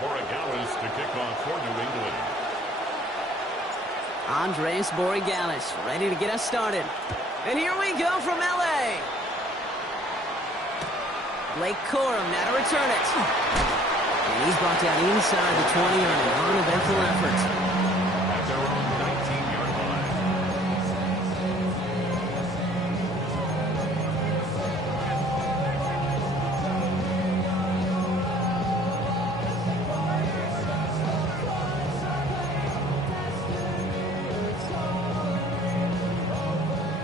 Borregales to kick off for New England. Andres Borregales ready to get us started. And here we go from L.A. Blake Corum now to return it. And he's brought down inside the 20 on an uneventful effort. At their own 19-yard line.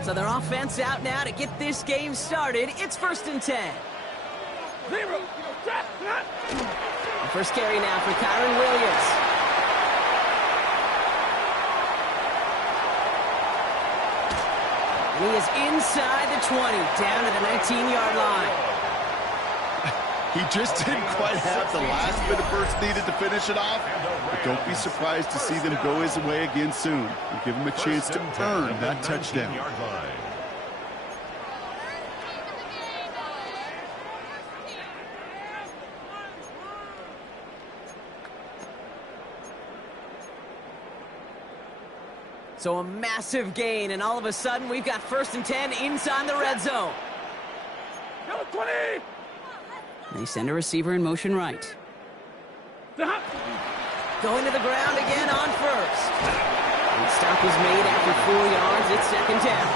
So their offense out now to get this game started. It's 1st and 10. The first carry now for Kyren Williams. And he is inside the 20, down to the 19-yard line. He just didn't quite have the last bit of burst needed to finish it off. But don't be surprised to see them go his way again soon. And give him a chance to earn that touchdown. So a massive gain, and all of a sudden we've got 1st and 10 inside the red zone. They send a receiver in motion right. Going to the ground again on first. And the stop was made after 4 yards. It's 2nd down.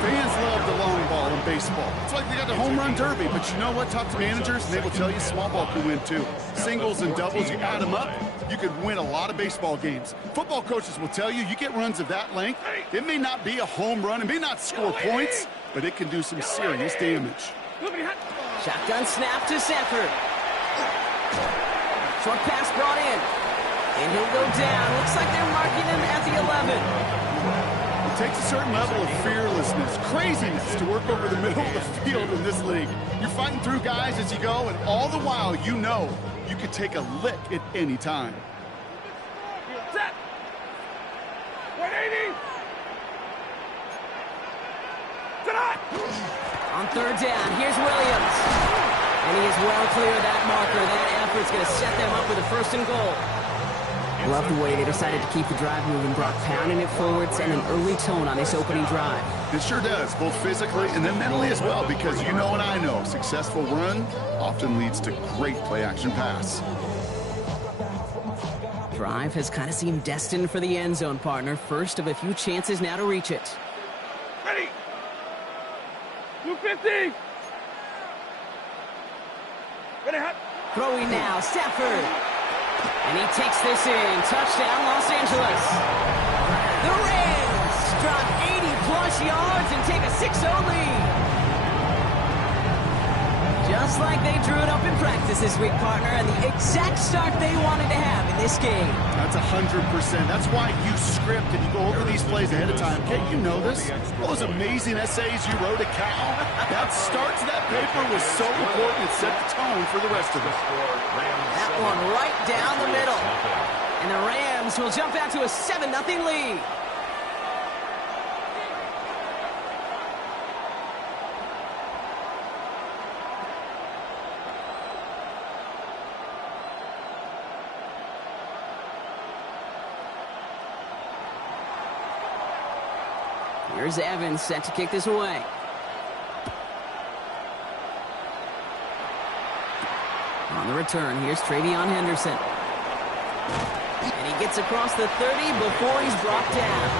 Fans love the long ball in baseball. It's like they got the home run derby. But you know what? Talk to managers, and they will tell you small ball can win too. Singles and doubles, you add them up, you could win a lot of baseball games. Football coaches will tell you get runs of that length. It may not be a home run. It may not score points, but it can do some serious damage. Shotgun snap to Sanford. Short pass brought in. And he'll go down. Looks like they're marking him at the 11. It takes a certain level of fearlessness, craziness to work over the middle of the field in this league. You're fighting through guys as you go, and all the while you know you could take a lick at any time. Set. 180. On 3rd down, here's Williams. And he is well clear of that marker. That effort's going to set them up with a 1st and goal. Love the way they decided to keep the drive moving. Brock pounding it forward, setting an early tone on this opening drive. It sure does, both physically and then mentally as well, because you know and I know, successful run often leads to great play-action pass. Drive has kind of seemed destined for the end zone, partner. First of a few chances now to reach it. Ready. 250. Ready, hot. Throwing now, Stafford. And he takes this in. Touchdown, Los Angeles. The Rams drop 80-plus yards and take a 6-0 lead. Just like they drew it up in practice this week, partner, and the exact start they wanted to have in this game. That's 100%. That's why you script and you go over these plays ahead of time. Can't you know this? All those amazing essays you wrote at Cal, that start to that paper was so important. It set the tone for the rest of it. That one right down the middle. And the Rams will jump out to a 7-0 lead. Here's Evans set to kick this away. On the return, here's Travion Henderson. And he gets across the 30 before he's brought down.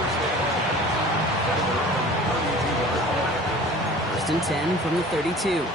1st and 10 from the 32.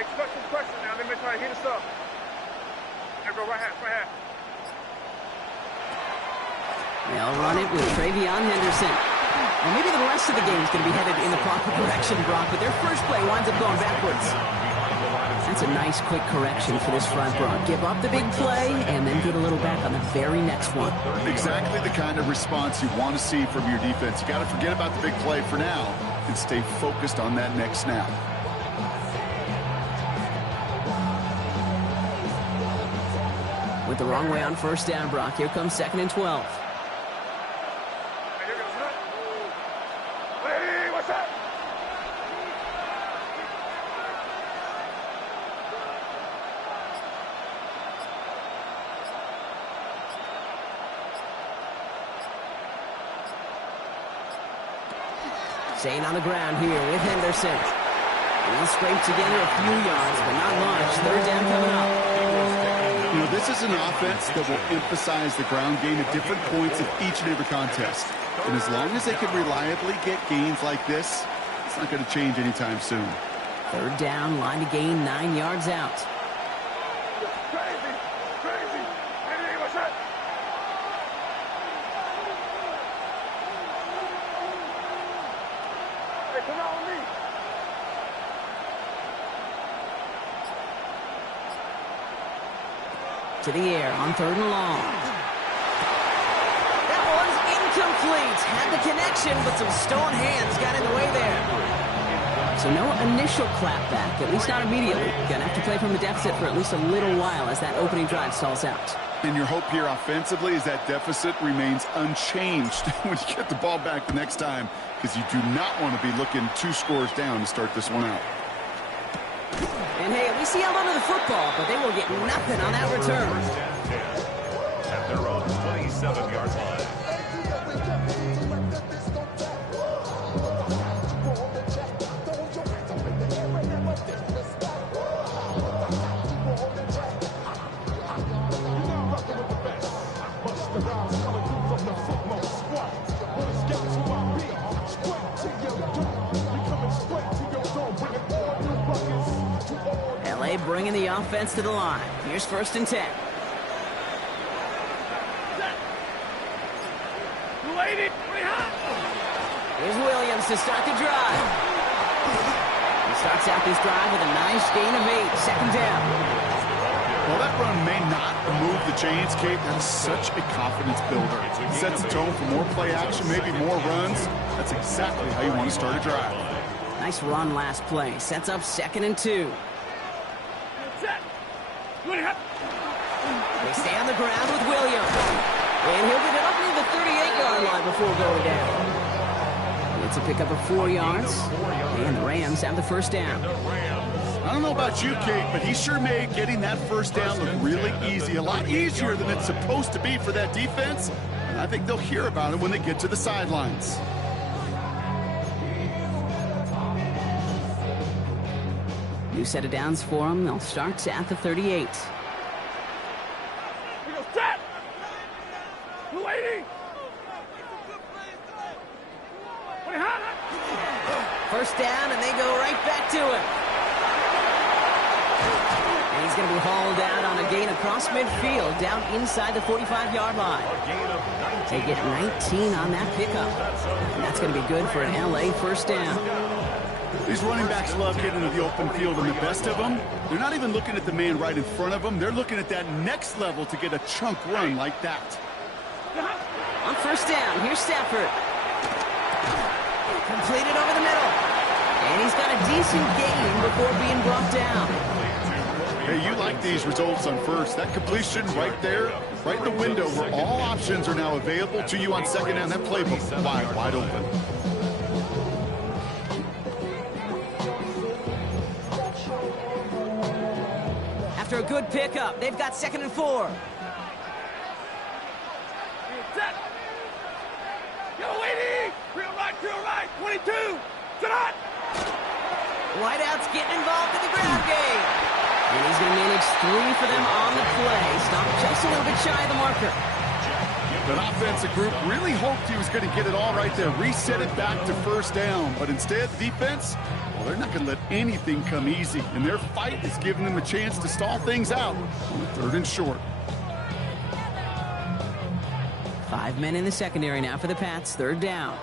Expect some pressure now. They're trying to hit us up. Here, go right half, right half. They'll run it with Travion Henderson. And maybe the rest of the game is going to be headed in the proper direction, Brock, but their first play winds up going backwards. That's a nice, quick correction for this front, Brock. Give up the big play and then get a little back on on the very next one. Exactly the kind of response you want to see from your defense. You got to forget about the big play for now and stay focused on that next snap. With the wrong way on first down, Brock. Here comes 2nd and 12. Hey, what's that? Staying on the ground here with Henderson. He'll scrape together a few yards, but not much. 3rd down coming up. You know, this is an offense that will emphasize the ground game at different points of each and every contest. And as long as they can reliably get gains like this, it's not going to change anytime soon. 3rd down, line to gain 9 yards out. Crazy, crazy. Hey, what's that? Hey, come on with me. To the air on 3rd and long. That one's incomplete. Had the connection, but some stone hands got in the way there. So no initial clapback, at least not immediately. Gonna have to play from a deficit for at least a little while as that opening drive stalls out. And your hope here offensively is that deficit remains unchanged when you get the ball back the next time, because you do not want to be looking 2 scores down to start this one out. And hey, at least he held onto the football, but they will get nothing on that return. First and 10 at their own 27-yard line. LA bringing the offense to the line. Here's 1st and 10. Here's Williams to start the drive. He starts out this drive with a nice gain of 8. 2nd down. Well, that run may not move the chains, Kate. That is such a confidence builder. It sets the tone for more play action, maybe more runs. That's exactly how you want to start a drive. Nice run last play. Sets up 2nd and 2. They stay on the ground with Williams. And he'll get it up near the 38-yard line before going down. It's a pickup of 4 yards. And the Rams have the 1st down. I don't know about you, Kate, but he sure made getting that 1st down look really easy. A lot easier than it's supposed to be for that defense. And I think they'll hear about it when they get to the sidelines. New set of downs for them. They'll start at the 38. First down, and they go right back to it. And he's going to be hauled out on a gain across midfield, down inside the 45-yard line. They get 19 on that pickup. And that's going to be good for an LA 1st down. These running backs love getting into the open field, and the best of them, they're not even looking at the man right in front of them. They're looking at that next level to get a chunk run like that. On 1st down, here's Stafford. Completed over the middle. And he's got a decent gain before being brought down. Hey, you like these results on 1st. That completion right there, right in the window where all options are now available to you on 2nd down. That playbook wide open. After a good pickup, they've got 2nd and 4. Right, 22. Tonight. Wideout's getting involved in the ground game. And he's going to manage 3 for them on the play. Stopped just a little bit shy of the marker. That offensive group really hoped he was going to get it all right there, reset it back to 1st down. But instead, the defense, well, they're not going to let anything come easy. And their fight is giving them a chance to stall things out on 3rd and short. 5 men in the secondary now for the Pats. 3rd down.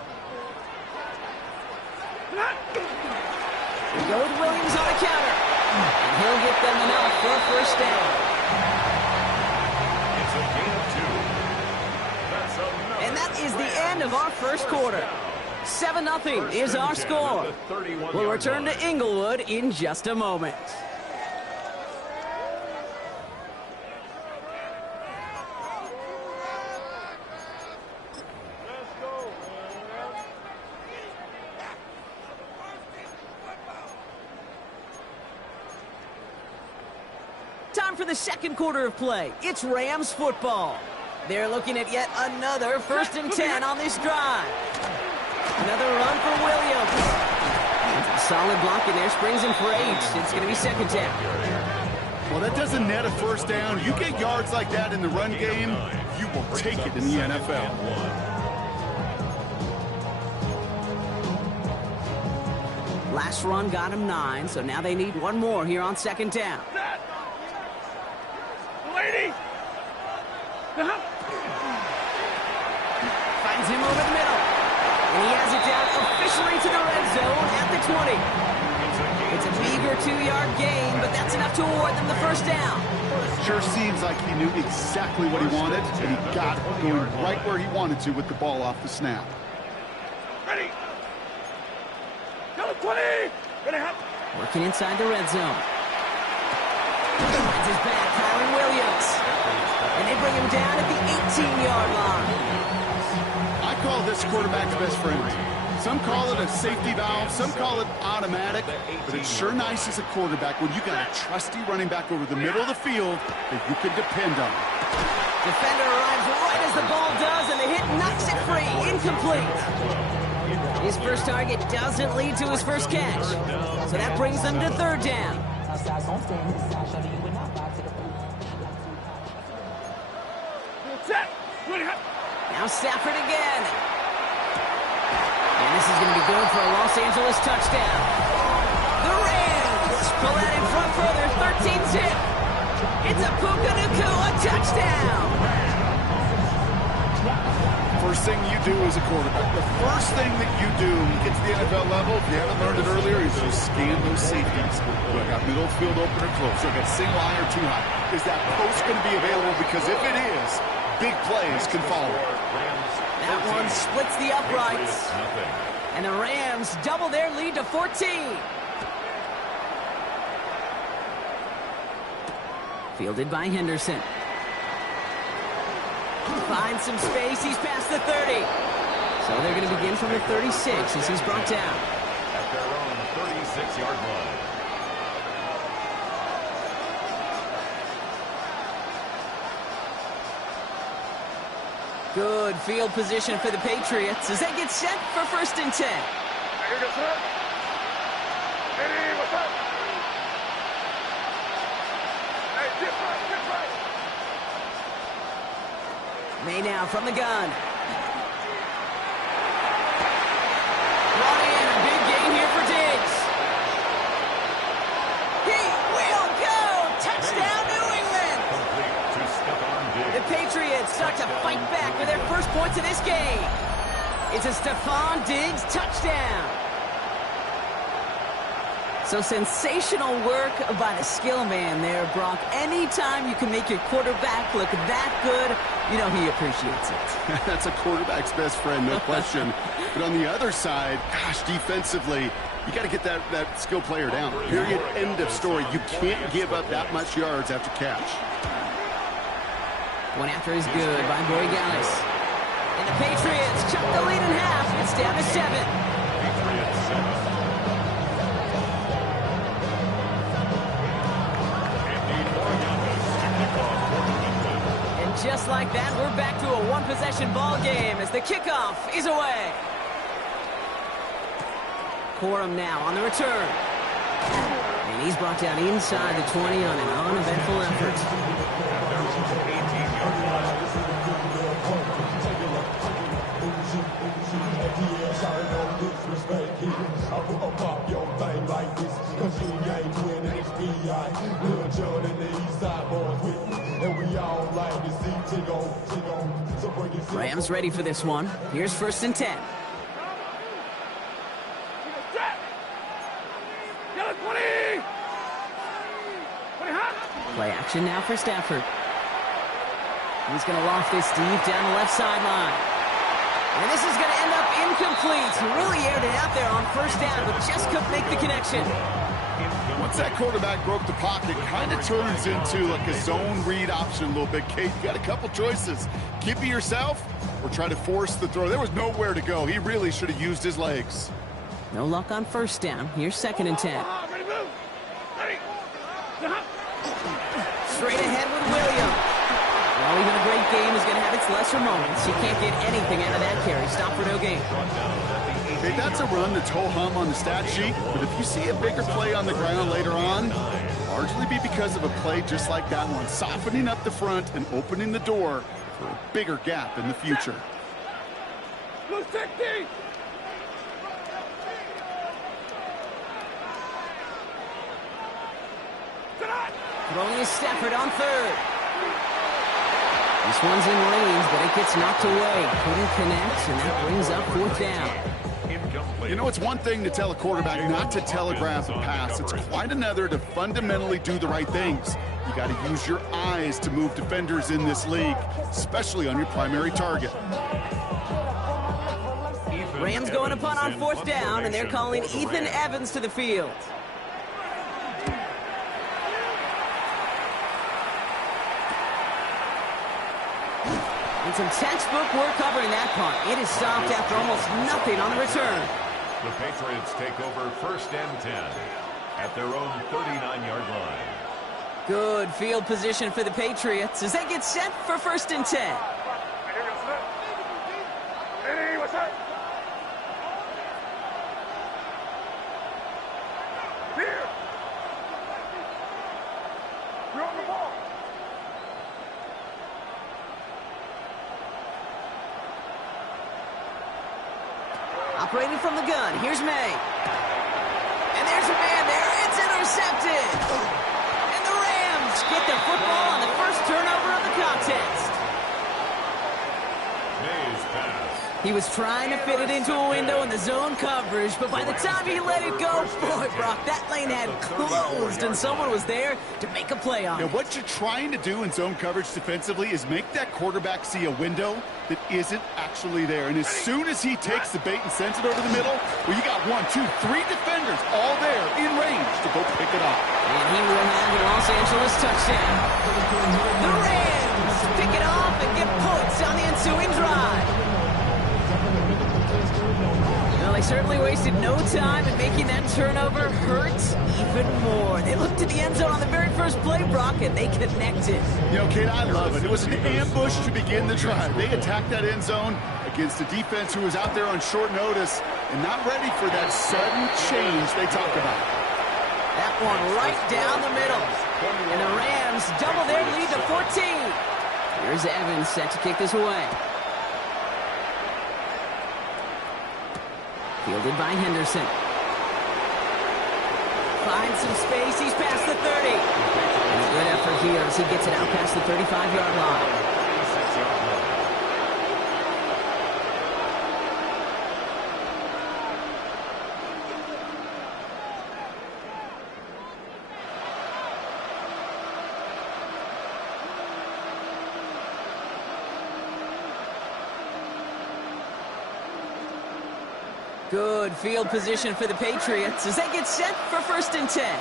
We go with Williams on a counter. And he'll get them enough for a 1st down. It's a gain of 2. of our first quarter. 7-0 is our score. We'll return to Inglewood in just a moment. Time for the second quarter of play. It's Rams football. They're looking at yet another 1st and 10 on this drive. Another run for Williams. Solid block in there, springs him for 8. It's going to be 2nd down. Well, that doesn't net a 1st down. You get yards like that in the run game, you will take it in the NFL. Last run got him 9, so now they need one more here on 2nd down. Lady! Finds him over the middle. And he has it down officially to the red zone at the 20. It's a meager 2-yard gain, but that's enough to award them the 1st down. Sure seems like he knew exactly what he wanted, and he got it going right where he wanted to with the ball off the snap. Ready! Yellow 20! Ready, hop! Working inside the red zone. Finds his back, Kyron Williams. And they bring him down at the 18-yard line. I call this quarterback's best friend. Some call it a safety valve, some call it automatic, but it's sure nice as a quarterback when you got a trusty running back over the middle of the field that you can depend on. Defender arrives right as the ball does, and the hit knocks it free. Incomplete. His first target doesn't lead to his first catch, so that brings them to 3rd down. Now Stafford again. And this is going to be good for a Los Angeles touchdown. The Rams pull that in front further, 13-zip. It's a Puka Nacua touchdown. First thing you do as a quarterback, the first thing that you do when you get to the NFL level, if you haven't learned it earlier, is you scan those safeties. Do I got middle field open or close? Do I got single high or too high? Is that post going to be available? Because if it is, big plays can follow. That one splits the uprights. And the Rams double their lead to 14. Fielded by Henderson. Finds some space. He's past the 30. So they're going to begin from the 36 as he's brought down. At their own 36-yard line. Good field position for the Patriots as they get set for 1st and 10. Here goes her. Hey, what's up? Hey, dip right, dip right. May now from the gun. Brought in a big gain here for Diggs. He will go! Touchdown, New England! Complete to Stephon Diggs. The Patriots start to fight back for their first points of this game. It's a Stephon Diggs touchdown. So sensational work by the skill man there, Brock. Anytime you can make your quarterback look that good, you know he appreciates it. That's a quarterback's best friend, no question. But on the other side, gosh, defensively, you got to get that skill player down. Period. End of story. You can't give up that much yards after catch. One after is good by Borregales. And the Patriots chop the lead in half. It's down to 7. Patriots 7. And just like that, we're back to a one-possession ball game as the kickoff is away. Corum now on the return. And he's brought down inside the 20 on an uneventful effort. Rams ready for this one. Here's 1st and 10. Play action now for Stafford. He's going to loft this deep down the left sideline. And this is going to end up incomplete. He really aired it out there on first down, but just couldn't make the connection. Once that quarterback broke the pocket, kind of turns into like a zone read option a little bit. Kate, you got a couple choices. Keep it yourself or try to force the throw. There was nowhere to go. He really should have used his legs. No luck on first down. Here's 2nd and 10. Straight ahead with Williams. Well, even a great game is going to have its lesser moments. You can't get anything out of that carry. Stop for no gain. Hey, that's a run that's ho-hum on the stat sheet, but if you see a bigger play on the ground later on, largely be because of a play just like that one, softening up the front and opening the door for a bigger gap in the future. Throwing is Stafford on 3rd. This one's in range, but it gets knocked away. Couldn't connect, and that brings up 4th down. You know, it's one thing to tell a quarterback not to telegraph a pass. It's quite another to fundamentally do the right things. You got to use your eyes to move defenders in this league, especially on your primary target. Rams going to punt on 4th down, and they're calling Ethan Evans to the field. And some textbook work covering that punt. It is stopped after almost nothing on the return. The Patriots take over 1st and 10 at their own 39-yard line. Good field position for the Patriots as they get set for 1st and 10. Hey, what's up? Here. You're on the ball. Operating from the gun, here's May. And there's a man there, it's intercepted. And the Rams get the football on the first turnover of the contest. May's pass. He was trying to fit it into a window in the zone coverage, but by the time he let it go, boy, Brock, that lane had closed, and someone was there to make a play on it. Now, what you're trying to do in zone coverage defensively is make that quarterback see a window that isn't actually there. And as soon as he takes the bait and sends it over the middle, well, you got 1, 2, 3 defenders all there in range to go pick it up. And he will have the Los Angeles touchdown. The Rams pick it off and get points on the ensuing drive. Well, they certainly wasted no time in making that turnover hurt even more. They looked at the end zone on the very first play, Brock, and they connected. You know, Kate, I love it. It was an ambush to begin the drive. They attacked that end zone against a defense who was out there on short notice and not ready for that sudden change they talk about. That one right down the middle. And the Rams double their lead to 14. Here's Evans set to kick this away. Fielded by Henderson. Finds some space. He's past the 30. And a good effort here as he gets it out past the 35-yard line. 36-yard line. Good field position for the Patriots as they get set for 1st and 10. Hey,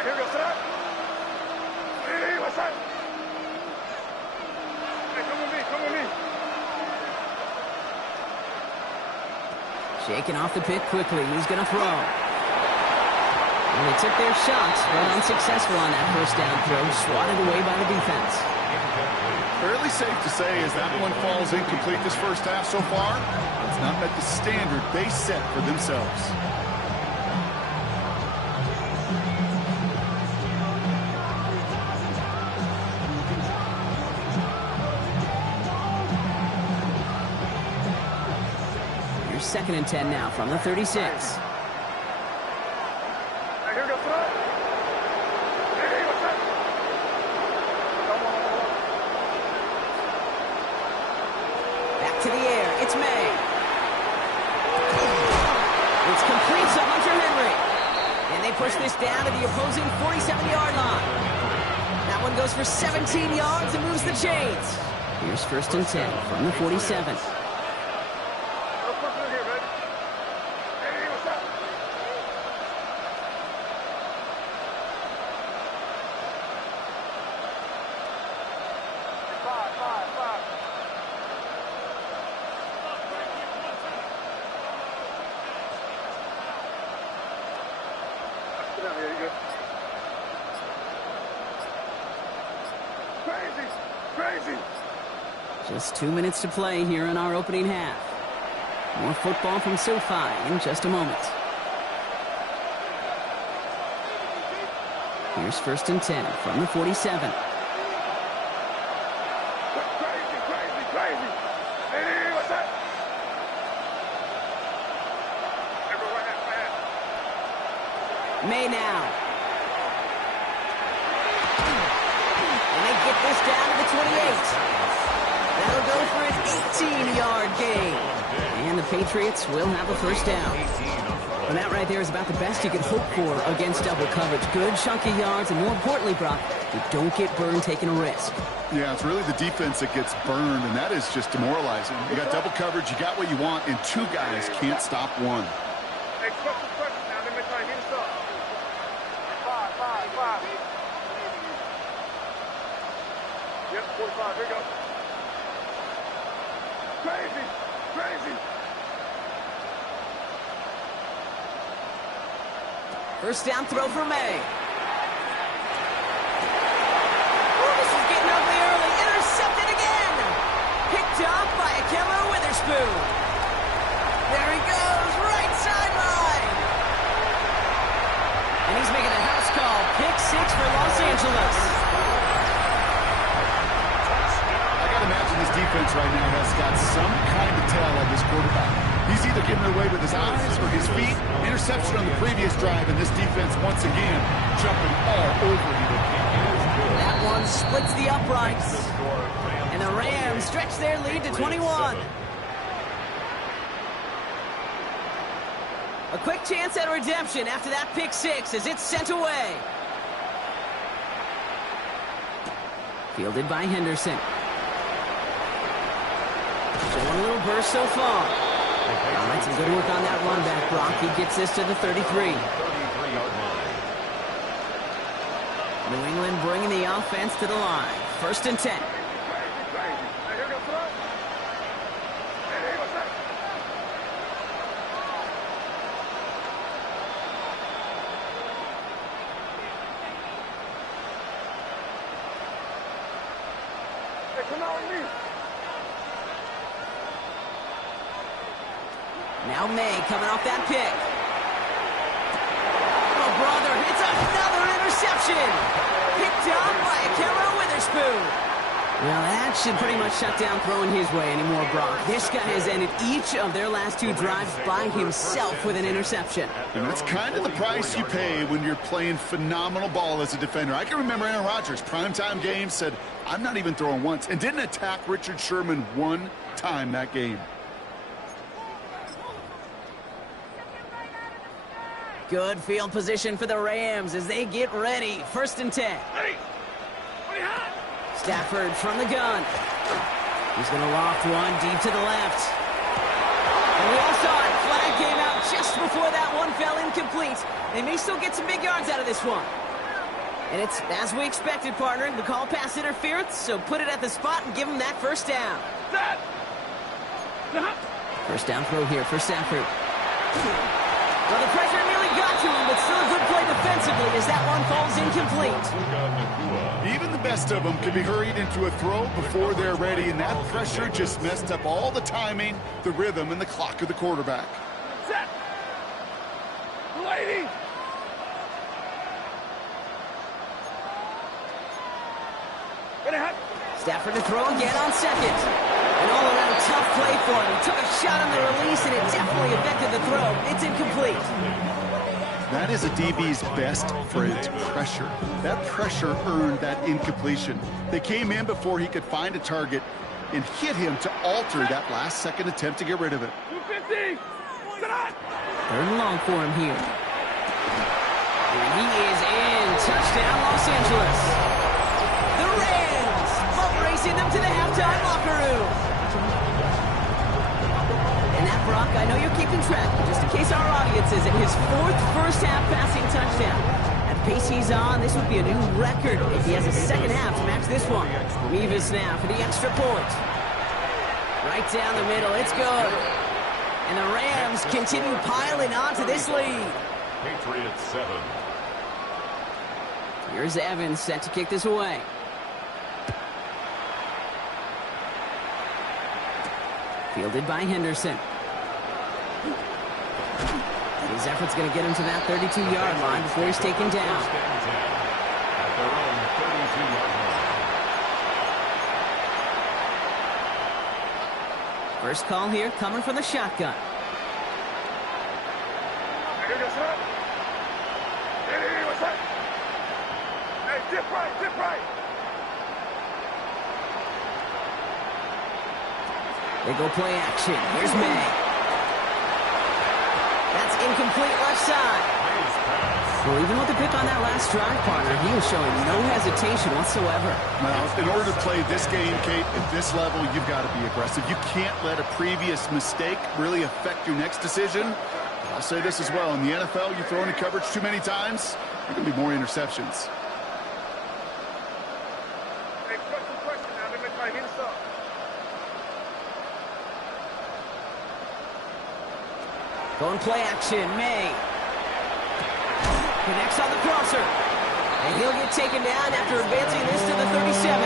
here we go, set. Hey, what's up? Hey, come with me, come with me. Shaking off the pick quickly. He's going to throw. And they took their shots, but unsuccessful on that first down throw. Swatted away by the defense. Fairly safe to say as that one falls incomplete this first half so far, it's not met the standard they set for themselves. Here's 2nd and 10 now from the 36. Hey, here we go, set. Hey, what's up? Come on. Back to the air. It's May. It's complete to Hunter Henry. And they push this down to the opposing 47-yard line. That one goes for 17 yards and moves the chains. Here's 1st and 10 from the 47. Just 2 minutes to play here in our opening half. More football from SoFi in just a moment. Here's 1st and 10 from the 47. Crazy. Hey, what's that? Hey, bro, right hand. May now. And they get this down to the 28. That'll go for an 18-yard gain. And the Patriots will have a first down. And that right there is about the best you could hope for against double coverage. Good chunky yards, and more importantly, Brock, you don't get burned taking a risk. Yeah, it's really the defense that gets burned, and that is just demoralizing. You got double coverage, you got what you want, and 2 guys can't stop one. Hey, question now. Let me try to hit us up. 5. Yep, 45. Here we go. Crazy. First down throw for May. Oh, this is getting ugly early. Intercepted again. Picked off by Akello Witherspoon. There he goes, right sideline. And he's making a house call. Pick 6 for Los Angeles. I got to imagine this defense right now has got some kind of tell on this quarterback. He's either getting away with his eyes or his feet. Interception on the previous drive, and this defense once again jumping all over him. That one splits the uprights. And the Rams stretch their lead to 21. A quick chance at redemption after that pick 6 as it's sent away. Fielded by Henderson. Showing a little burst so far. All right, some good work on that run back, Brock. He gets this to the 33. 33-yard line. New England bringing the offense to the line. 1st and 10. Crazy. Hey, here we go, throw. Hey, what's that? Hey, come out with me. Now May coming off that pick. Oh, brother, it's another interception. Picked off by Akello Witherspoon. Well, that should pretty much shut down throwing his way anymore, Brock. This guy has ended each of their last 2 drives by himself with an interception. And that's kind of the price you pay when you're playing phenomenal ball as a defender. I can remember Aaron Rodgers, primetime game, said, I'm not even throwing once, and didn't attack Richard Sherman 1 time that game. Good field position for the Rams as they get ready. 1st and 10. Stafford from the gun. He's going to loft one deep to the left. And we all saw it. Flag came out just before that one fell incomplete. They may still get some big yards out of this one. And it's as we expected, partner. The call pass interference, so put it at the spot and give them that first down. First down throw here for Stafford. Well, the pressure nearly got to him, but still a good play defensively as that one falls incomplete. Even the best of them can be hurried into a throw before they're ready, and that pressure just messed up all the timing, the rhythm, and the clock of the quarterback. Set. Lady. Stafford to throw again on 2nd. An all-around tough play for him. He took a shot on the release, and it definitely affected the throw. It's incomplete. That is a DB's best friend, pressure. That pressure earned that incompletion. They came in before he could find a target and hit him to alter that last-second attempt to get rid of it. 250. 3rd and long for him here. And he is in. Touchdown, Los Angeles. The Rams racing them to the halftime locker room. And that, Brock, I know you're keeping track, but just in case our audience isn't, his 4th first-half passing touchdown. At the pace he's on, this would be a new record if he has a second half to match this one. Mevis now for the extra point. Right down the middle, it's good. And the Rams continue piling on to this lead. Patriots 7. Here's Evans set to kick this away. Fielded by Henderson. His effort's going to get him to that 32-yard line before he's taken down. First and 10 at their own 32-yard line. First call here coming from the shotgun. Hey, here, son. Hey, what's up? Hey, dip right, dip right. They go play action. Here's May. That's incomplete left side. Well, even with the pick on that last drive, partner, he was showing no hesitation whatsoever. Now, in order to play this game, Kate, at this level, you've got to be aggressive. You can't let a previous mistake really affect your next decision. I'll say this as well. In the NFL, you throw into coverage too many times, there can be more interceptions. Hey, question now. Let me try to hit us up. Going play action. May. Connects on the crosser. And he'll get taken down after advancing this to the 37.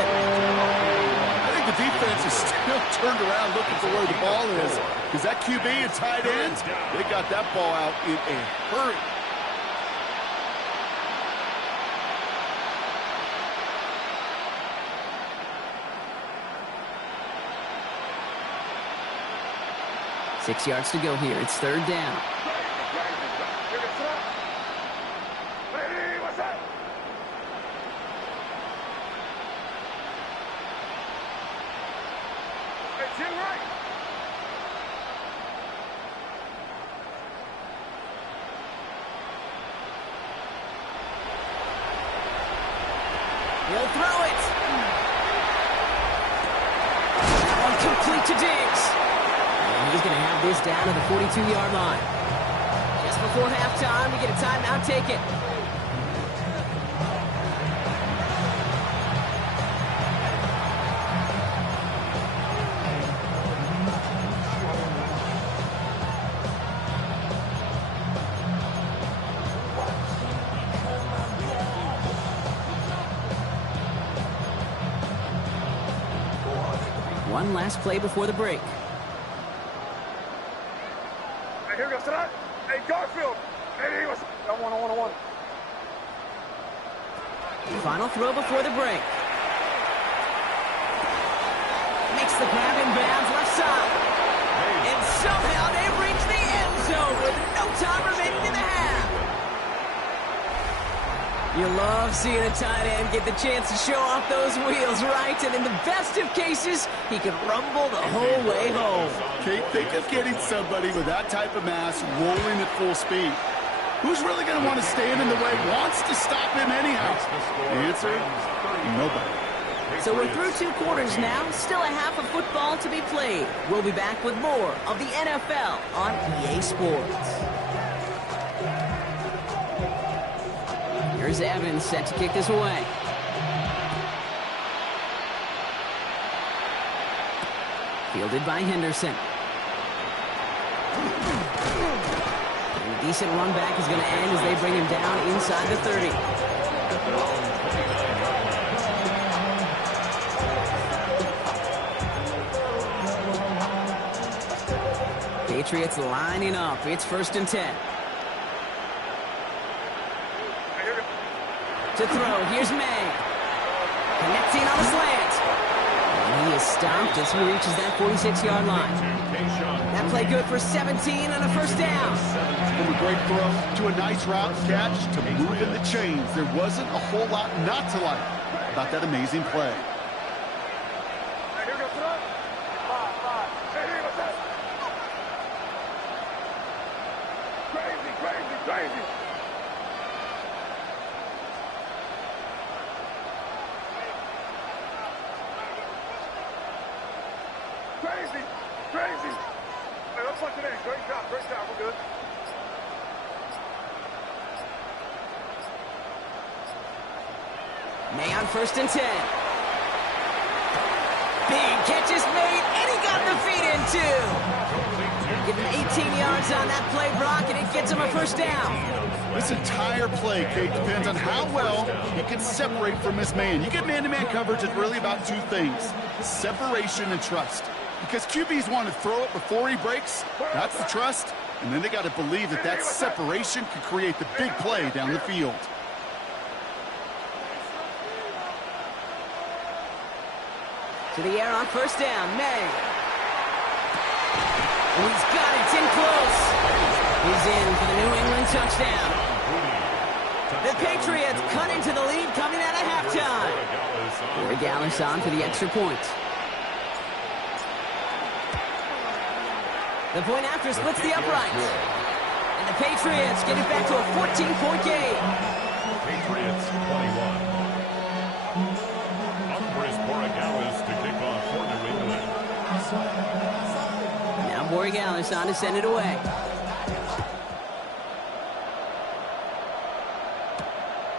I think the defense is still turned around looking for where the ball is. Because that QB and tight ends, they got that ball out in a hurry. Six yards to go here. It's third down. Hey, what's up? Hey, Jim Wright. He'll throw it. That one complete to Diggs. And he's going to have this down to the 42-yard line. Just before halftime, we get a timeout taken. One last play before the break. Hey, here we go, son. Hey, Garfield. Hey, what's up? I want. Final throw before the break. Makes the grab in bounds left side. And somehow they reach the end zone with no time remaining in the half. You love seeing a tight end get the chance to show off those wheels, right? And in the best of cases, he can rumble the whole way home. Kate, think of getting somebody with that type of mass rolling at full speed. Who's really going to want to stand in the way, wants to stop him anyhow? The answer, nobody. So we're through two quarters now, still a half of football to be played. We'll be back with more of the NFL on EA Sports. Here's Evans set to kick this away. Fielded by Henderson. And a decent run back is going to end as they bring him down inside the 30. Patriots lining up. It's 1st and 10. To throw, here's May. Connecting on the slant. And he is stopped as he reaches that 46-yard line. That play good for 17 and a first down. From a great throw to a nice route catch to moving the chains. There wasn't a whole lot not to like about that amazing play. Hey, here we go, son. 5. Hey, what's up? Crazy. Crazy. Hey, let's punch it in. Great job. We're good. May on 1st and 10. Big catch is made, and he got the feet in too. Getting 18 yards on that play, Brock, and it gets him a first down. This entire play, Kate, depends on how well he can separate from his man. You get man-to-man coverage, it's really about two things: separation and trust. because QBs want to throw it before he breaks. That's the trust. And then they got to believe that that separation could create the big play down the field. To the air on first down, May. Oh, he's got it. It's in close. He's in for the New England touchdown. The Patriots cut into the lead coming out of halftime. Borregales on for the extra point. The point after splits the uprights. And the Patriots get it back to a 14-point game. Patriots 21. Borregales to kick off for New England. Now Borregales on to send it away.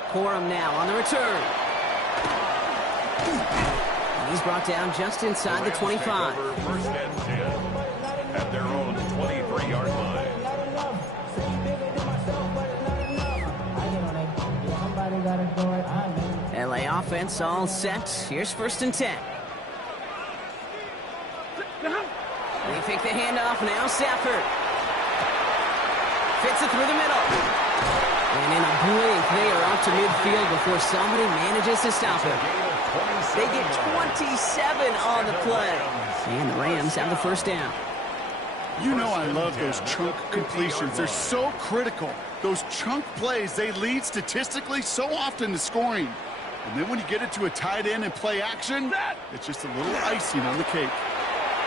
Corum now on the return. And he's brought down just inside the 25. First and 10 at their own 23-yard line. LA offense all set. Here's first and 10. They take the handoff. Now Stafford fits it through the middle. And in a blink, they are up to midfield before somebody manages to stop him. They get 27 on the play. And the Rams have the first down. You know I love those chunk completions. They're so critical. Those chunk plays, they lead statistically so often to scoring. And then when you get it to a tight end and play action, it's just a little icing on the cake.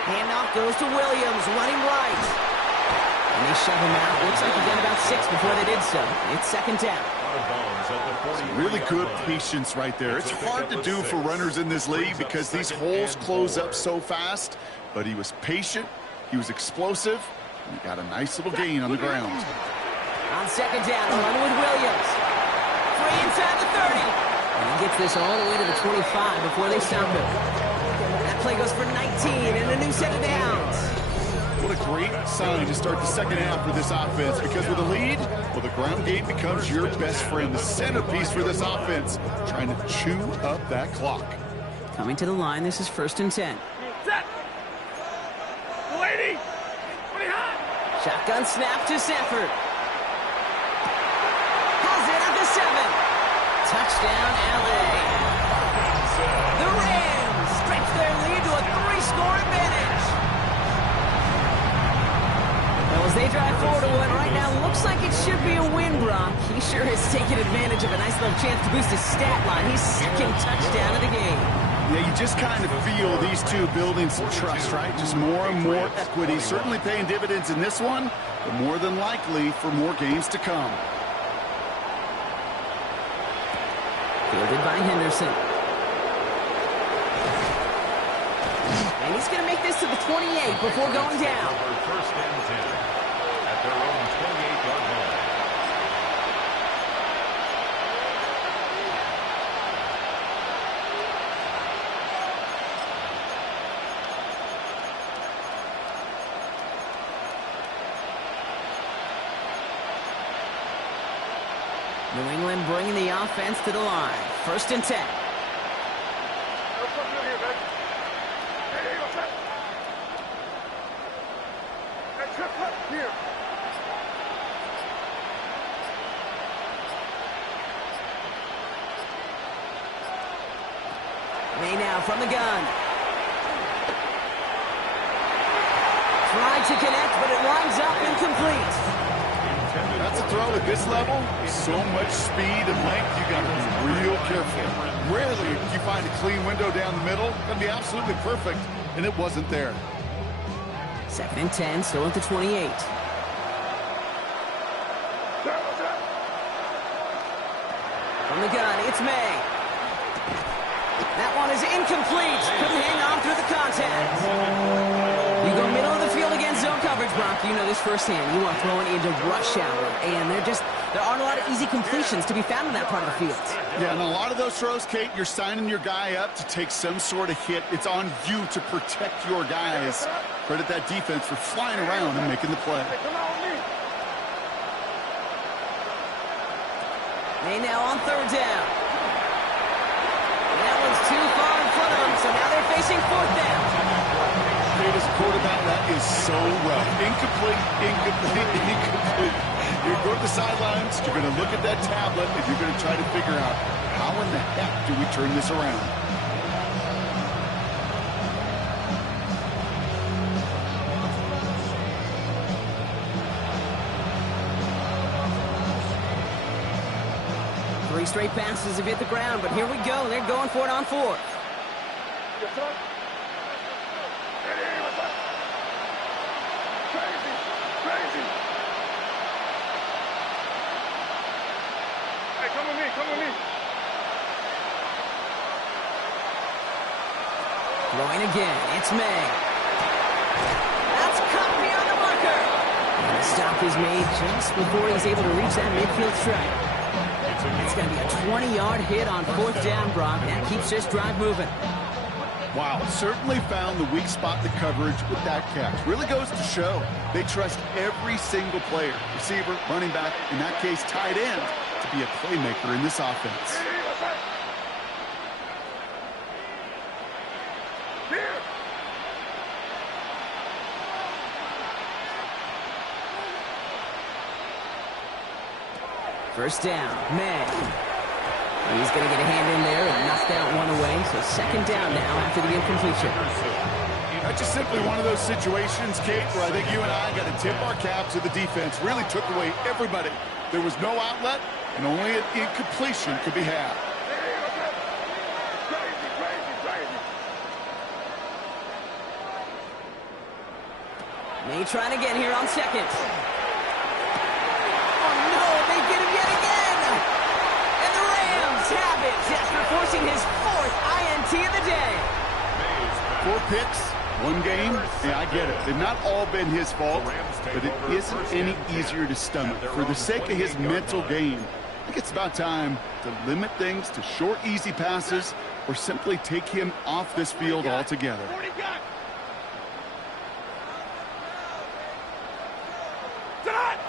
Handoff goes to Williams, running right. And they shove him out. Looks like he got about 6 before they did so. It's second down. Really good patience right there. It's hard to do for runners in this league because these holes close up so fast. But he was patient, he was explosive, and he got a nice little gain on the ground. On second down, run with Williams. 3 inside the 30. And he gets this all the way to the 25 before they stop him. That play goes for 19 and a new set of downs. What a great sign to start the second half for this offense, because with a lead, well, the ground game becomes your best friend, the centerpiece for this offense, trying to chew up that clock. Coming to the line, this is first and 10. Set. Lady. Shotgun snap to Stafford. Has it at the 7. Touchdown, LA. The Rams stretch their lead to a 3-score advantage. Well, as they drive forward to one right now, looks like it should be a win, Brock. He sure has taken advantage of a nice little chance to boost his stat line. His second touchdown of the game. Yeah, you just kind of feel these two building some trust, right? Just more and more equity, certainly paying dividends in this one, but more than likely for more games to come. Fielded by Henderson. And he's going to make this to the 28 before going down. First and 10 at their own 28-yard line. New England bringing the offense to the line. First and 10. May now from the gun. Tried to connect, but it winds up incomplete. That's a throw at this level. So much speed and length, you got to be real careful. Rarely do you find a clean window down the middle. Going to be absolutely perfect, and it wasn't there. Second and 10, still at the 28. From the gun, it's May. That one is incomplete. Couldn't hang on through the contact. You go middle of the field against zone coverage, Brock. You know this firsthand. You are throwing into rush hour, and there aren't a lot of easy completions to be found in that part of the field. Yeah, and a lot of those throws, Kate, you're signing your guy up to take some sort of hit. It's on you to protect your guys. Credit that defense for flying around and making the play. May now on third down. That one's too far in front of them, so now they're facing fourth down. Kate, as quarterback, that is so rough. Incomplete, incomplete, incomplete. You're going to the sidelines, you're going to look at that tablet, and you're going to try to figure out how in the heck do we turn this around. Three straight passes have hit the ground, but here we go. They're going for it on 4th. Yes, sir. Hey, what's up? Crazy, crazy. Hey, come with me, come with me. Throwing again, it's May. That's caught beyond the marker. And the stop is made just before he's able to reach that midfield strike. It's going to be a 20-yard hit on 4th down, Brock. That keeps this drive moving. Wow, certainly found the weak spot in the coverage with that catch. Really goes to show they trust every single player, receiver, running back, in that case, tight end, to be a playmaker in this offense. Hey, what's up? Here. First down, May. He's going to get a hand in there and knock that one away. So 2nd down now after the incompletion. That's just simply one of those situations, Kate, where I think you and I got to tip our cap to the defense. Really took away everybody. There was no outlet, and only an incompletion could be had. Hey, what's up? Crazy, crazy, crazy. May trying to get here on 2nd. Oh, no, they get him yet again. And the Rams have it after forcing his 4th INT of the day. 4 picks, 1 game. Yeah, I get it. They've not all been his fault, but it isn't any easier to stomach. For the sake of his mental game, I think it's about time to limit things to short, easy passes or simply take him off this field altogether.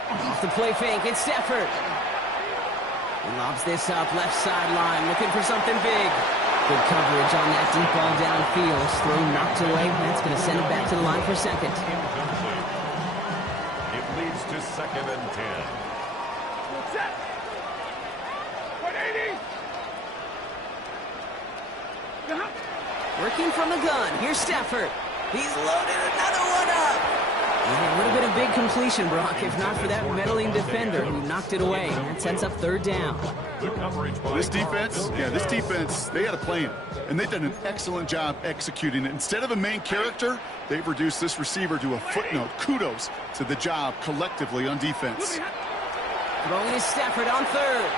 Off the play fake, it's Stafford. He lobs this up, left sideline, looking for something big. Good coverage on that deep ball downfield. Throw knocked away. That's going to send it back to the line for 2nd. Incomplete. It leads to 2nd and 10. Set. 180. Working from the gun. Here's Stafford. He's loaded another one up. Yeah, it would have been a big completion, Brock, if not for that meddling defender who knocked it away. That sets up 3rd down. This defense, they had a plan, and they've done an excellent job executing it. Instead of a main character, they've reduced this receiver to a footnote. Kudos to the job collectively on defense. Throwing is Stafford on 3rd.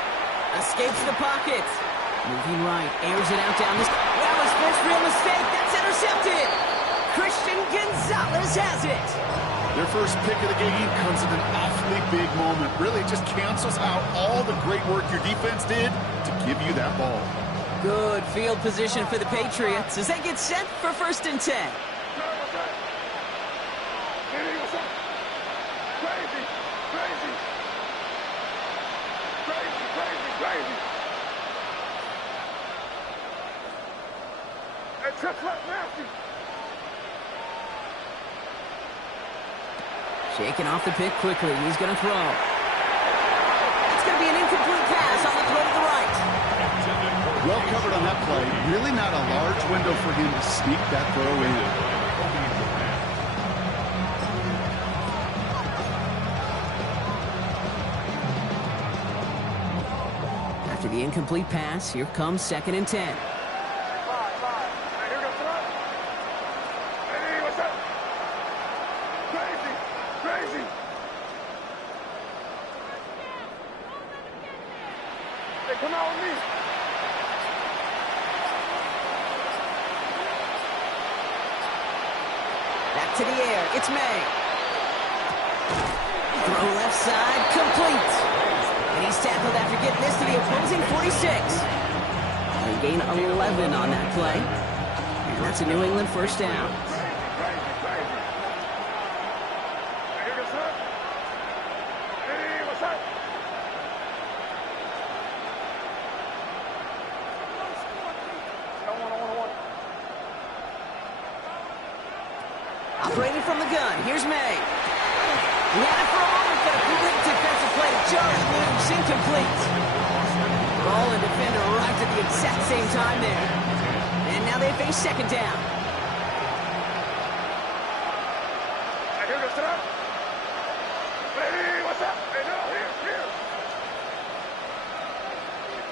Escapes the pocket. Moving right, airs it out down this. Well, his first real mistake. That's intercepted. Christian Gonzalez has it. Their first pick of the game comes at an awfully big moment. Really just cancels out all the great work your defense did to give you that ball. Good field position for the Patriots as they get set for 1st and 10. Hey, what's up? Crazy, crazy. Crazy, crazy, crazy. Hey, trip left nasty. Shaking off the pick quickly. He's going to throw. It's going to be an incomplete pass on the throw to the right. Well covered on that play. Really not a large window for him to sneak that throw in. After the incomplete pass, here comes 2nd and 10. Hey, here goes the right. Hey, what's up? Crazy, crazy. Hey, come out with me. Back to the air. It's May. Throw left side, complete. And he's tackled after getting this to the opposing 46. They gain 11 on that play. And that's a New England 1st down. Crazy, crazy. Hey, here goes the right. Hey, what's up? I want. Brady from the gun. Here's May. He had it for a moment, but a great defensive play to jar the moves. Incomplete. Ball and defender arrived at the exact same time there. And now they face second down. Here goes it up. Hey, what's up? Hey, no, here.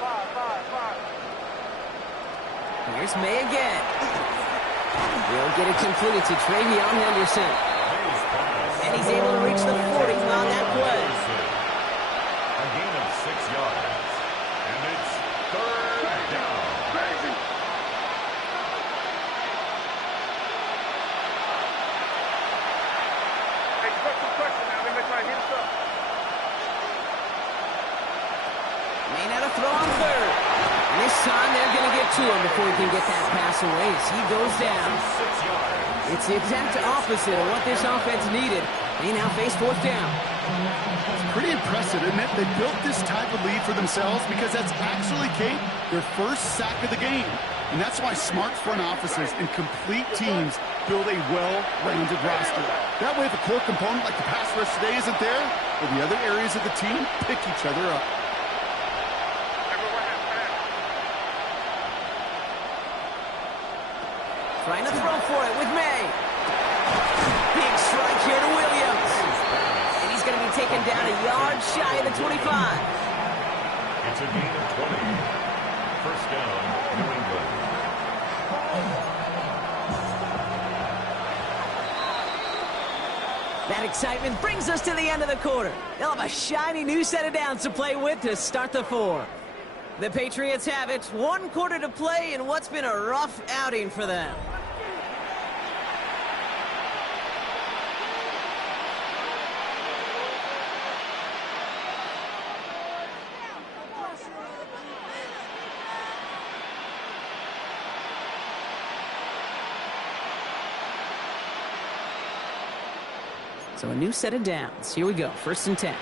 5. Here's May again. He'll get it completed to Travion Henderson. And he's able to reach the 40 on that play. A gain of 6 yards. And it's third down. Crazy. Expect some pressure now. They're going to try to hit us up. May not have thrown third. And this time they're going to get to him before he can get that pass away. So he goes down. 6 yards. It's the exact opposite of what this offense needed. They now face fourth down. It's pretty impressive, isn't it? They built this type of lead for themselves because that's actually, Kate, their first sack of the game. And that's why smart front offices and complete teams build a well-rounded roster. That way, if a core component like the pass rush today isn't there, well, the other areas of the team pick each other up. Trying to throw for it with May. Big strike here to Williams. And he's going to be taken down a yard shy of the 25. It's a gain of 20. First down, New England. That excitement brings us to the end of the quarter. They'll have a shiny new set of downs to play with to start the fourth. The Patriots have it. 1 quarter to play in what's been a rough outing for them. So a new set of downs. Here we go. 1st and 10.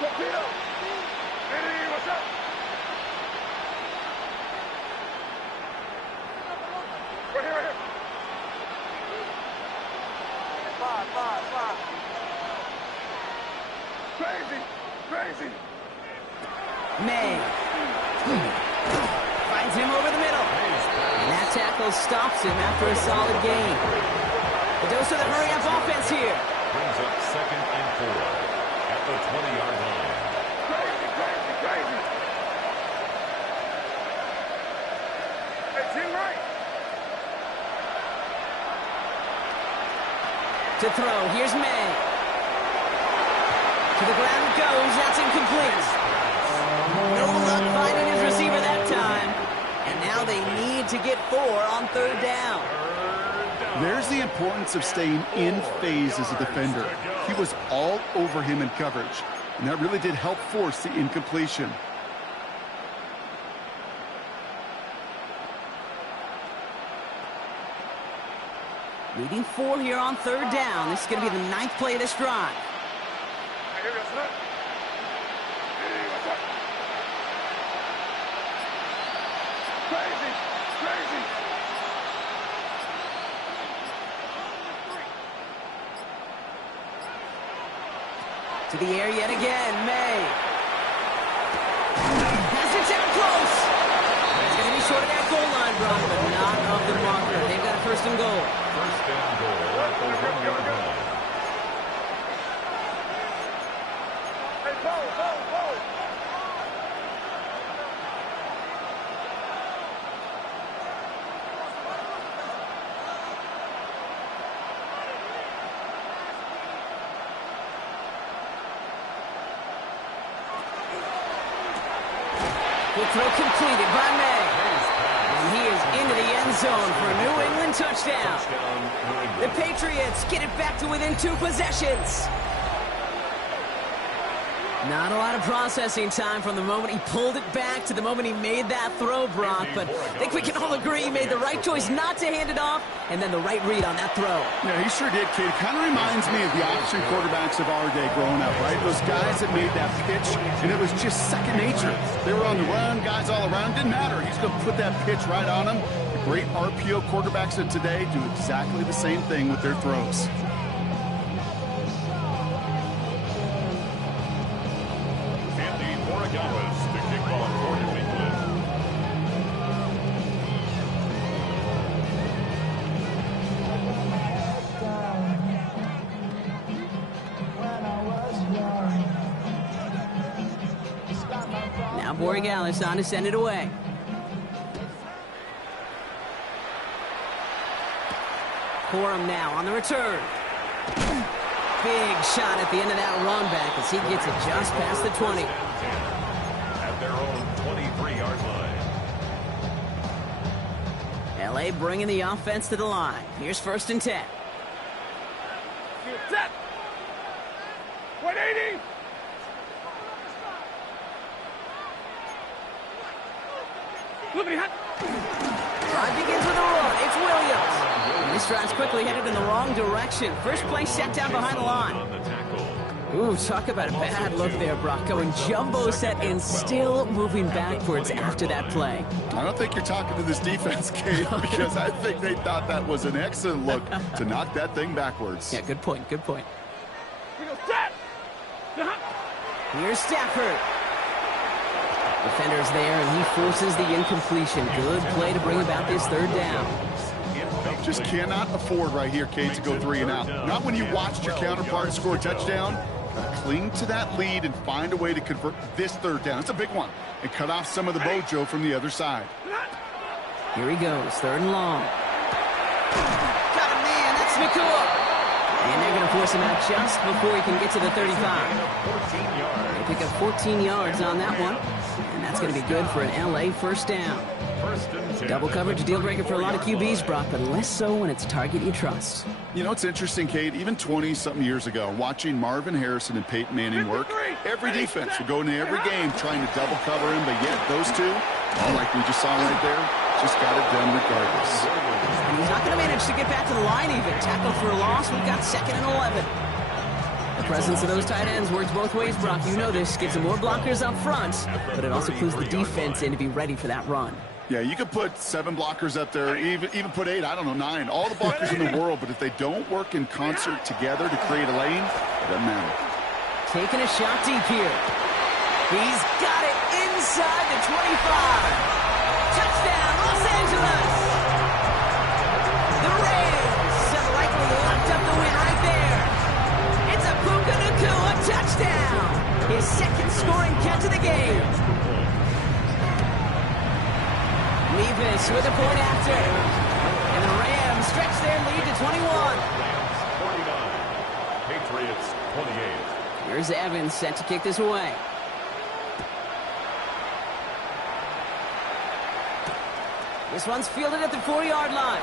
Torpedo. Hey, what's up? Right here. 5. Crazy. May. Finds him over the middle. And that tackle stops him after a solid gain. The dose of the hurry-up offense here. Brings up 2nd and 4 at the 20-yard line. Crazy. Hey, team right. To throw, here's May. To the ground it goes, that's incomplete. No luck finding his receiver that time. And now they need to get 4 on 3rd down. There's the importance of staying in phase as a defender. He was all over him in coverage, and that really did help force the incompletion. Leading 4 here on 3rd down. This is going to be the 9th play of this drive. Here goes it. Hey, what's up? Crazy. To the air yet again, May. Pass it down close. It's going to be short of that goal line, Brock, but not of the marker. They've got a 1st and goal. First down goal at the 1-yard line. Hey, Bo. Good throw completed by May. And he is into the end zone for a New England touchdown. The Patriots get it back to within 2 possessions. Not a lot of processing time from the moment he pulled it back to the moment he made that throw, Brock. But I think we can all agree he made the right choice not to hand it off, and then the right read on that throw. Yeah, he sure did, kid. Kind of reminds me of the option quarterbacks of our day growing up, right? Those guys that made that pitch, and it was just second nature. They were on the run, guys all around. Didn't matter. He's going to put that pitch right on him. Great RPO quarterbacks of today do exactly the same thing with their throws. Andy Borregales to kick off for New England. Now Borregales on to send it away. Corum now on the return. Big shot at the end of that run back as he gets it just past the 20. At their own 23-yard line. LA bringing the offense to the line. Here's 1st and 10. Set. 180. Look at Drive begins with a run. It's Williams. And this drive's quickly headed in the wrong direction. First play set down behind the line. On the tackle. Ooh, talk about a bad look there, Brock. Going jumbo set and still moving backwards after that play. I don't think you're talking to this defense, Kate, because I think they thought that was an excellent look to knock that thing backwards. Yeah, good point, good point. We go set. Here's Stafford. Defender's there, and he forces the incompletion. Good play to bring about this 3rd down. Just cannot afford right here, Kate, to go 3 and out. Not when you watched your counterpart score a touchdown. Cling to that lead and find a way to convert this 3rd down. It's a big one. And cut off some of the mojo from the other side. Here he goes, 3rd and long. Got him, man. That's Nakua. And they're going to force him out just before he can get to the 35. They pick up 14 yards on that one. And that's going to be good for an LA 1st down. Double coverage, deal breaker for a lot of QBs, Brock, but less so when it's a target you trust. You know, it's interesting, Kate, even 20-something years ago, watching Marvin Harrison and Peyton Manning work, every defense would go into every game trying to double cover him, but yet those two, like we just saw right there, just got it done regardless. And he's not going to manage to get back to the line even. Tackle for a loss, we've got 2nd and 11. The presence of those tight ends works both ways, Brock. You know this. Gives them more blockers up front, but it also clues the defense in to be ready for that run. Yeah, you could put 7 blockers up there, even put 8, I don't know, 9. All the blockers in the world, but if they don't work in concert together to create a lane, it doesn't matter. Taking a shot deep here. He's got it inside the 25. Touchdown, Los Angeles! The Rams have likely locked up the win right there. It's a Puka Nacua touchdown! His 2nd scoring catch of the game. Levis with a point after. And the Rams stretch their lead to 21. Rams 49. Patriots 28. Here's Evans set to kick this away. This one's fielded at the 4-yard line.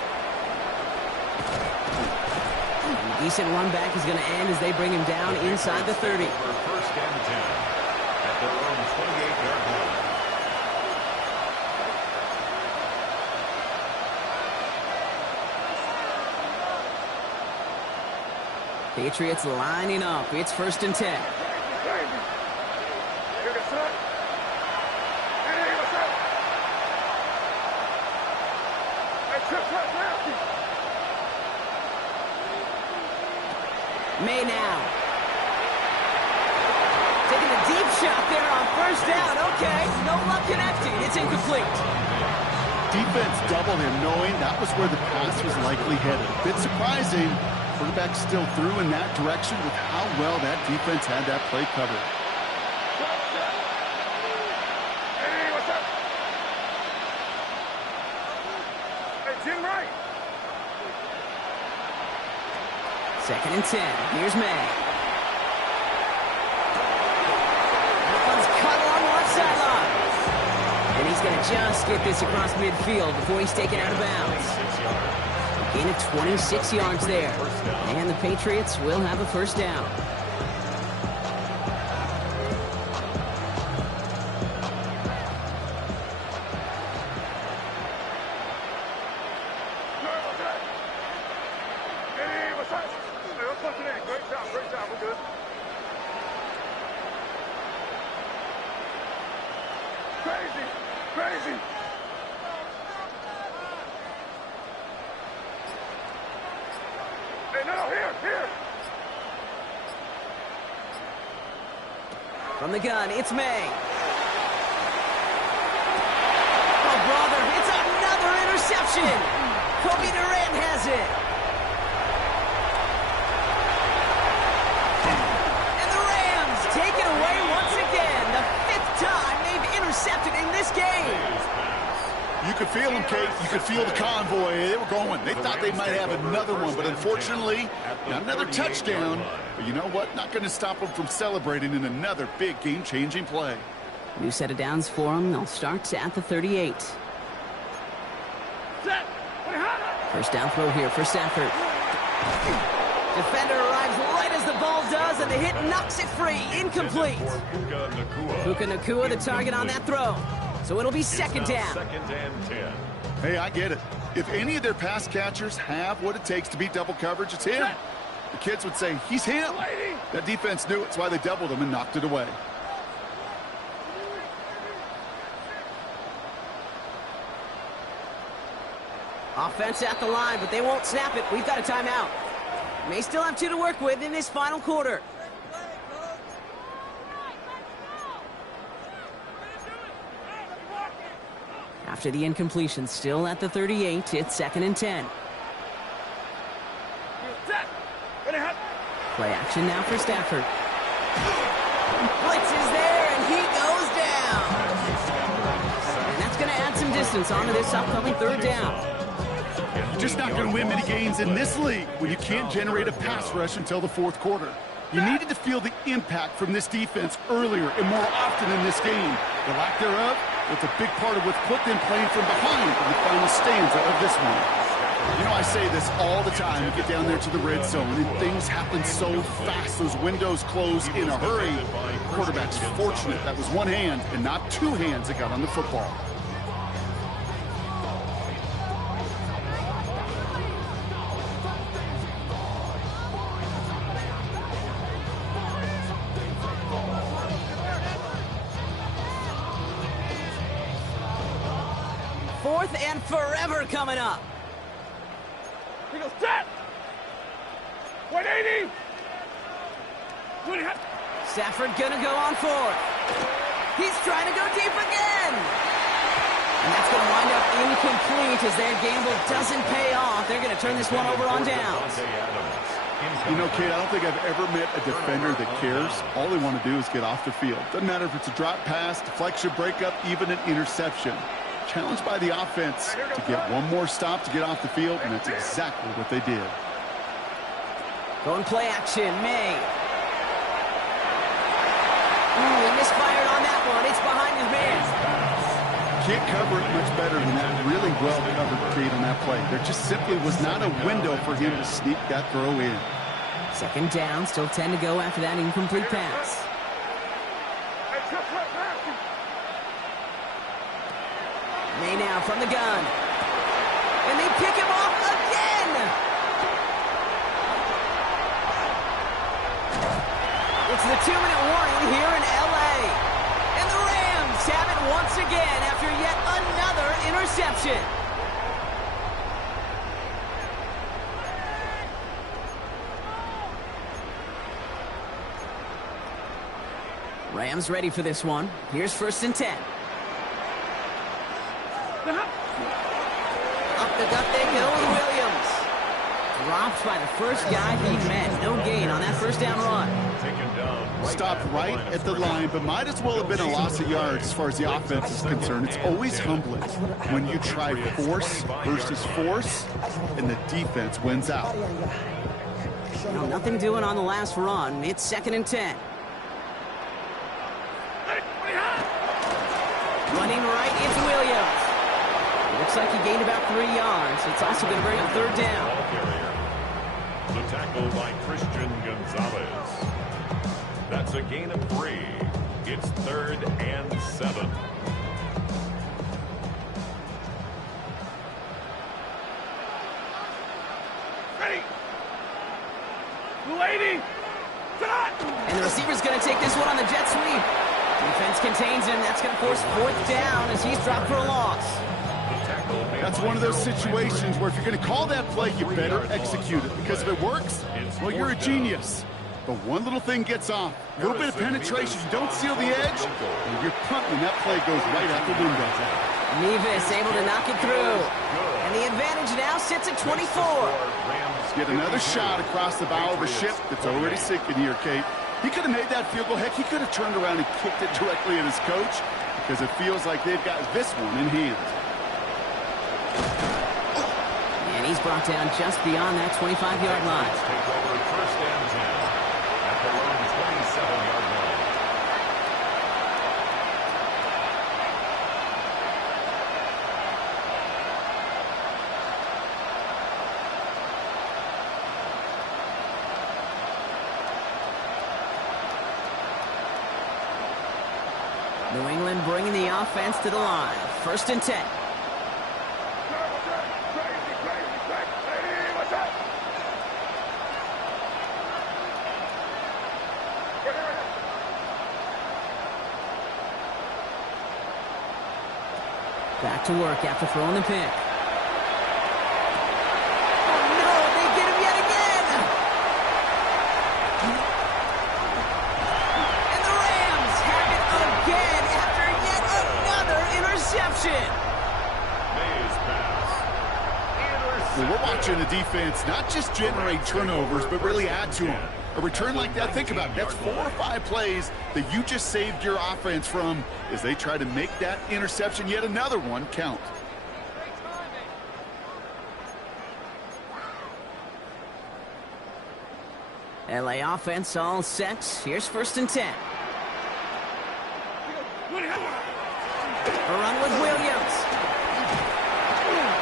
A decent run back is going to end as they bring him down inside the 30. For 1st and 10 at their own 28-yard line. Patriots lining up. It's 1st and 10. May now. Taking a deep shot there on 1st down. Okay, no luck connecting. It's incomplete. Defense doubled him, knowing that was where the pass was likely headed. A bit surprising. Quarterback still threw in that direction with how well that defense had that play covered. Hey, what's up? Hey, Jim Wright. 2nd and 10. Here's May. That one's cut along the left sideline. And he's going to just get this across midfield before he's taken out of bounds. A gain of 26 yards there. And the Patriots will have a 1st down. Hey, what's up? Hey, let's punch it in. Great job, we're good. Crazy. Hey, no, here. From the gun, it's May. Oh, brother, it's another interception. Kobe Durant has it. And the Rams take it away once again. The 5th time they've intercepted in this game. You could feel them, Kate. You could feel the convoy. They were going. They thought they might have another one, but unfortunately, not another touchdown. But you know what? Not going to stop them from celebrating in another big game-changing play. New set of downs for them. They'll start at the 38. First down throw here for Stafford. Defender arrives right as the ball does, and the hit knocks it free. Incomplete. Puka Nacua, the target on that throw. So it'll be second down. Second and 10. Hey, I get it. If any of their pass catchers have what it takes to beat double coverage, it's him. The kids would say, he's him. That defense knew it. That's why they doubled him and knocked it away. Offense at the line, but they won't snap it. We've got a timeout. May still have 2 to work with in this final quarter. After the incompletion, still at the 38, it's second and 10. Play action now for Stafford. Blitz is there, and he goes down. And that's going to add some distance onto this upcoming third down. You're just not going to win many games in this league when you can't generate a pass rush until the fourth quarter. You needed to feel the impact from this defense earlier and more often in this game. The lack thereof, it's a big part of what's put them playing from behind in the final stanza of this one. You know, I say this all the time. You get down there to the red zone, and things happen so fast. Those windows close in a hurry. The quarterback's fortunate that was one hand and not 2 hands that got on the football. Fourth and forever coming up. He goes, set! 180! Stafford gonna go on fourth. He's trying to go deep again. And that's gonna wind up incomplete as their gamble doesn't pay off. They're gonna turn this one over on downs. You know, Kate, I don't think I've ever met a defender that cares. All they want to do is get off the field. Doesn't matter if it's a drop pass, deflection, breakup, even an interception. Challenged by the offense to get one more stop to get off the field, and that's exactly what they did. Going play action, May. Ooh, he misfired on that one. It's behind his man. Can't cover it much better than that. Really well covered, Kate, on that play. There just simply was not a window for him to sneak that throw in. Second down, still 10 to go after that incomplete pass. May now from the gun. And they pick him off again! It's the 2-minute warning here in L.A. And the Rams have it once again after yet another interception. Rams ready for this one. Here's first and 10. Up the gut they go with Williams. Dropped by the first guy he met. No gain on that first down run. Stopped right at the line, but might as well have been a loss of yards as far as the offense is concerned. It's always humbling when you try force versus force, and the defense wins out. No, nothing doing on the last run. It's second and 10. Running right, it's Williams. Looks like he gained about 3 yards. It's also going to bring up third down. The tackle by Christian Gonzalez. That's a gain of 3. It's 3rd and 7. Ready! 280! And the receiver's going to take this one on the jet sweep. Defense contains him. That's going to force fourth down as he's dropped for a loss. The tackle That's one of those situations where if you're going to call that play, you better execute it. Because if it works, well, you're a genius. But one little thing gets off. A little bit of penetration. You don't seal the edge, and you're punting. That play goes right out the window. Nevis able to knock it through. And the advantage now sits at 24. Get another shot across the bow of a ship that's already sinking here, Kate. He could have made that field goal. Heck, he could have turned around and kicked it directly at his coach because it feels like they've got this one in hand. And he's brought down just beyond that 25-yard line. Take over first and 10 at their own 27-yard line. New England bringing the offense to the line. First and 10. Back to work after throwing the pick. Oh no, they get him yet again! And the Rams have it again after yet another interception. Mays pass. Well, we're watching the defense not just generate turnovers, but really add to them. A return like that, think about it, that's 4 or 5 plays that you just saved your offense from as they try to make that interception, yet another one, count. LA offense all set. Here's first and 10. A run with Williams.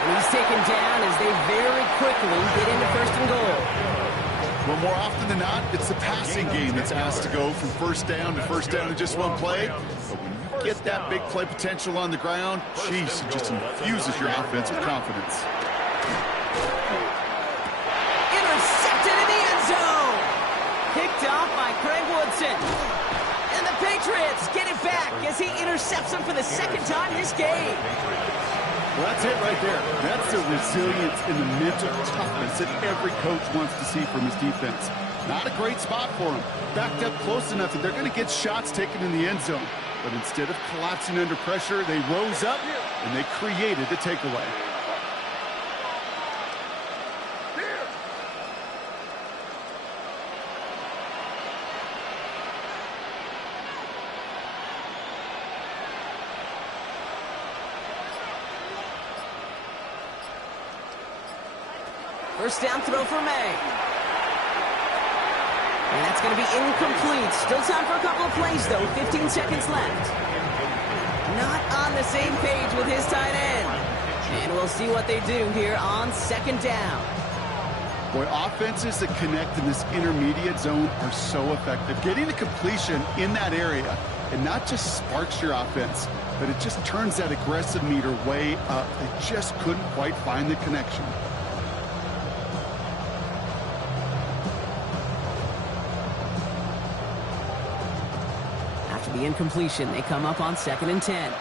And he's taken down as they very quickly get into first and goal. Well, more often than not, it's the passing game that's asked to go from first down in just one play. But when you get that big play potential on the ground, geez, it just infuses your offense with confidence. Intercepted in the end zone. Picked off by Craig Woodson. And the Patriots get it back as he intercepts him for the second time this game. Well, that's it right there. That's the resilience and the mental toughness that every coach wants to see from his defense. Not a great spot for him. Backed up close enough that they're going to get shots taken in the end zone. But instead of collapsing under pressure, they rose up and they created the takeaway. First down throw for May. And that's going to be incomplete. Still time for a couple of plays, though. 15 seconds left. Not on the same page with his tight end. And we'll see what they do here on second down. Boy, offenses that connect in this intermediate zone are so effective. Getting a completion in that area, and not just sparks your offense, but it just turns that aggressive meter way up. They just couldn't quite find the connection. After the incompletion, they come up on second and 10.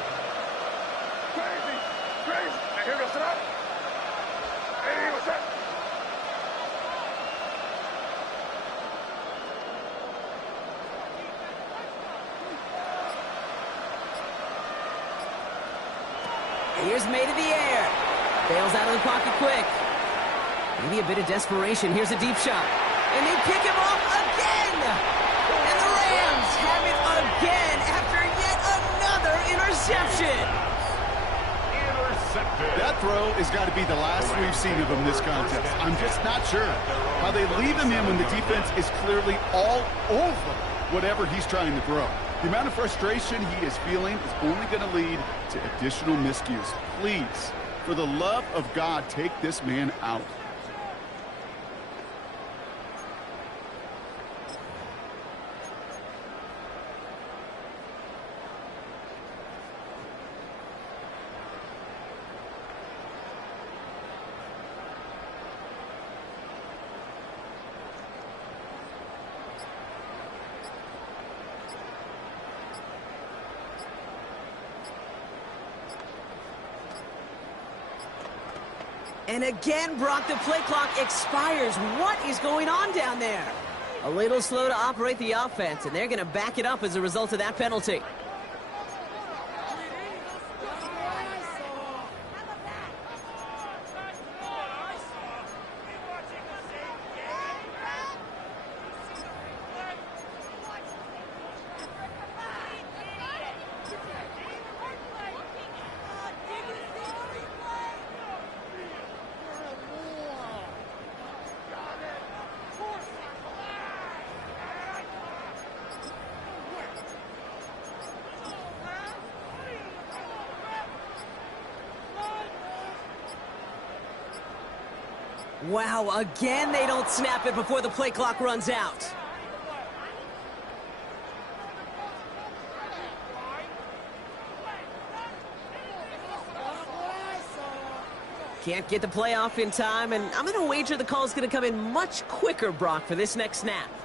Crazy! Now here goes it up. Hey, what's up? Here's May to the air. Bails out of the pocket quick. Maybe a bit of desperation. Here's a deep shot. And they pick him off again! And the Rams have it again after yet another interception. That throw has got to be the last we've seen of him this contest. I'm just not sure how they leave him in when the defense is clearly all over whatever he's trying to throw. The amount of frustration he is feeling is only going to lead to additional miscues. Please, for the love of God, take this man out. And again, Brock, the play clock expires. What is going on down there? A little slow to operate the offense, and they're going to back it up as a result of that penalty. Wow, again they don't snap it before the play clock runs out. Can't get the play off in time, and I'm going to wager the call's going to come in much quicker, Brock, for this next snap.